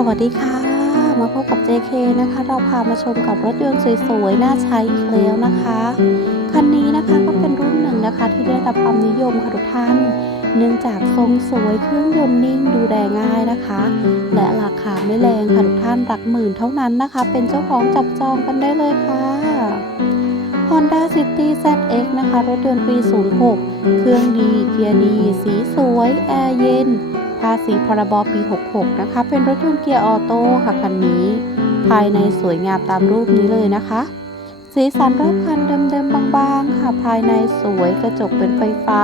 สวัสดีค่ะ มาพบกับ JK นะคะ เราพามาชมกับรถยนต์สวยๆ น่าใช้อีกแล้วนะคะ คันนี้นะคะก็เป็นรุ่นหนึ่งนะคะที่ได้รับความนิยมค่ะทุกท่าน เนื่องจากทรงสวยเครื่องยนต์นิ่งดูแลง่ายนะคะ และราคาไม่แรงค่ะทุกท่านหลักหมื่นเท่านั้นนะคะ เป็นเจ้าของจับจองกันได้เลยค่ะ Honda City ZX นะคะ รถยนต์ปี 06 เครื่องดีเกียร์ดี สีสวย แอร์เย็นาษีพรบปี 66 นะคะ เป็นรถยนต์เกียร์ออโต้ค่ะคันนี้ ภายในสวยงามตามรูปนี้เลยนะคะ สีสันรอบคันเดิมๆบางๆ ค่ะ ภายในสวยกระจกเป็นไฟฟ้า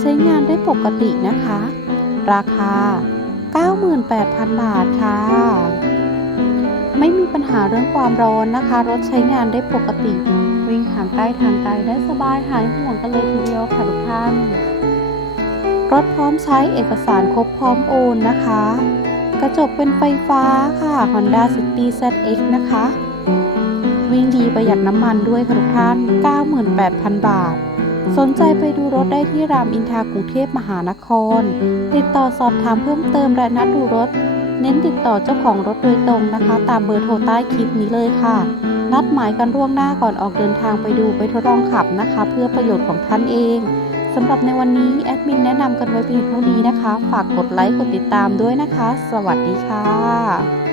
ใช้งานได้ปกตินะคะ ราคา 98,000 บาทค่ะ ไม่มีปัญหาเรื่องความร้อนนะคะ รถใช้งานได้ปกติ วิ่งทางใต้ทางไกลได้สบายหายห่วงกันเลยทีเดียวค่ะทุกท่าน รถพร้อมใช้เอกสารครบพร้อมโอนนะคะ กระจกเป็นไฟฟ้าค่ะ Honda City ZX นะคะ วิ่งดีประหยัดน้ำมันด้วยค่ะทุกท่าน 98,000 บาท สนใจไปดูรถได้ที่รามอินทรากรุงเทพมหานคร ติดต่อสอบถามเพิ่มเติมและนัดดูรถ เน้นติดต่อเจ้าของรถโดยตรงนะคะ ตามเบอร์โทรใต้คลิปนี้เลยค่ะนัดหมายกันล่วงหน้าก่อนออกเดินทางไปดูไปทดลองขับนะคะ เพื่อประโยชน์ของท่านเอง สำหรับในวันนี้แอดมินแนะนำกันไว้เพียงเท่านี้นะคะ ฝากกดไลค์กดติดตามด้วยนะคะ สวัสดีค่ะ